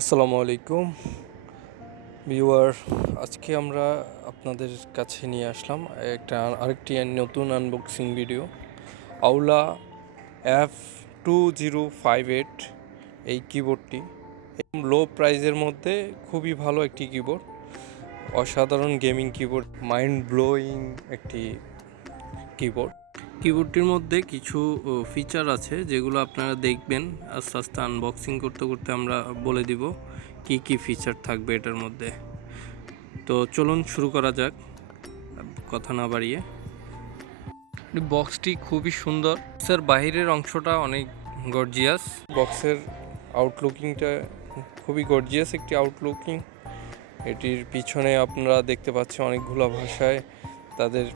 আসসালামু আলাইকুম ভিউয়ার, আজকে আমরা আপনাদের কাছে নিয়ে আসলাম আরেকটি নতুন আনবক্সিং ভিডিও। আউলা F2058 এই কিবোর্ডটি লো প্রাইজের মধ্যে খুবই ভালো একটি কিবোর্ড, অসাধারণ গেমিং কিবোর্ড, মাইন্ড ব্লোয়িং একটি কিবোর্ডটির মধ্যে কিছু ফিচার আছে যেগুলো আপনারা দেখবেন। আস্তে আস্তে আনবক্সিং করতে করতে আমরা বলে দিব কি কি ফিচার থাকবে এটার মধ্যে। তো চলুন শুরু করা যাক, কথা না বাড়িয়ে। বক্সটি খুবই সুন্দর, বক্সের বাহিরের অংশটা অনেক গর্জিয়াস, বক্সের আউটলুকিংটা খুবই গর্জিয়াস একটি আউটলুকিং। এটির পিছনে আপনারা দেখতে পাচ্ছেন অনেকগুলো ভাষায় তাদের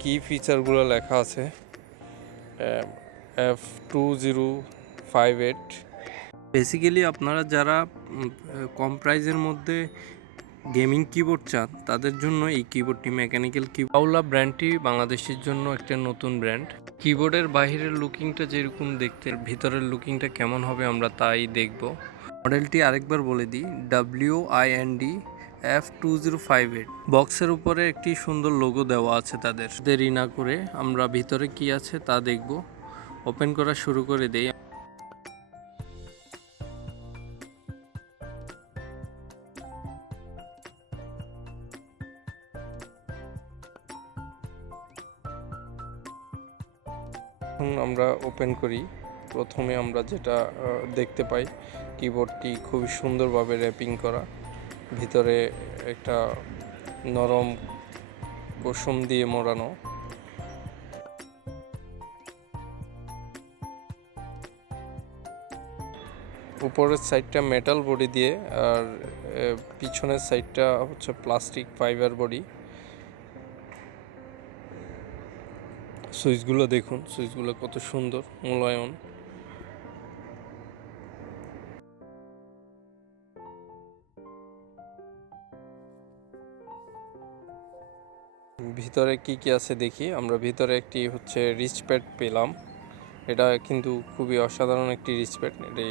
কি ফিচারগুলো লেখা আছে। F2058 বেসিক্যালি আপনারা যারা কম প্রাইজের মধ্যে গেমিং কিবোর্ড চান তাদের জন্য এই কিবোর্ডটি মেকানিক্যাল কিবোর্ড। আউলা ব্র্যান্ডটি বাংলাদেশের জন্য একটা নতুন ব্র্যান্ড। কিবোর্ডের বাহিরের লুকিংটা যেরকম দেখতে, ভিতরের লুকিংটা কেমন হবে আমরা তাই দেখব। মডেলটি আরেকবার বলে দিই, WIND F2058। বক্সের উপরে একটি সুন্দর লোগো দেওয়া আছে তাদের। দেরি না করে আমরা ভিতরে কি আছে তা দেখব। ওপেন করা শুরু করে দেই। আমরা ওপেন করি, প্রথমে আমরা যেটা দেখতে পাই, কিবোর্ডটি খুবই সুন্দরভাবে র্যাপিং করা, ভিতরে একটা নরম কুসুম দিয়ে মোড়ানো। উপরের সাইডটা মেটাল বডি দিয়ে, আর পিছনের সাইডটা হচ্ছে প্লাস্টিক ফাইবার বডি। সুইচগুলো দেখুন, সুইচগুলো কত সুন্দর মোলায়েম। ভিতরে কি কি আছে দেখি আমরা। ভিতরে একটি হচ্ছে রিচ প্যাড পেলাম, এটা কিন্তু খুবই অসাধারণ একটি রিচ প্যাড। এটি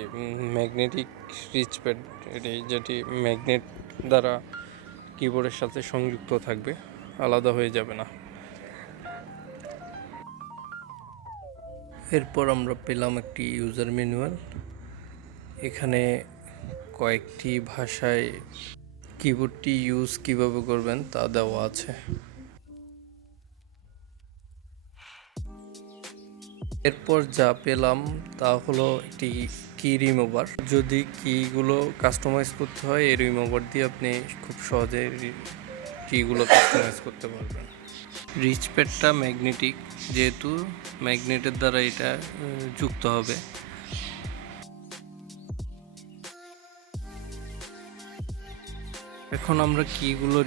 ম্যাগনেটিক রিচ প্যাড, এটি যেটি ম্যাগনেট দ্বারা কিবোর্ডের সাথে সংযুক্ত থাকবে, আলাদা হয়ে যাবে না। এরপর আমরা পেলাম একটি ইউজার ম্যানুয়াল। এখানে কয়েকটি ভাষায় কিবোর্ডটি ইউজ কিভাবে করবেন তা দেওয়া আছে। এরপর যা পেলাম তা হলো একটি কি রিমুভার। যদি কিগুলো কাস্টমাইজ করতে হয়, এই রিমুভার দিয়ে আপনি খুব সহজে কিগুলো কাস্টমাইজ করতে পারবেন। রিচ প্যাডটা ম্যাগনেটিক, যেহেতু ম্যাগনেটের দ্বারা এটা যুক্ত হবে। এখন আমরা কিগুলো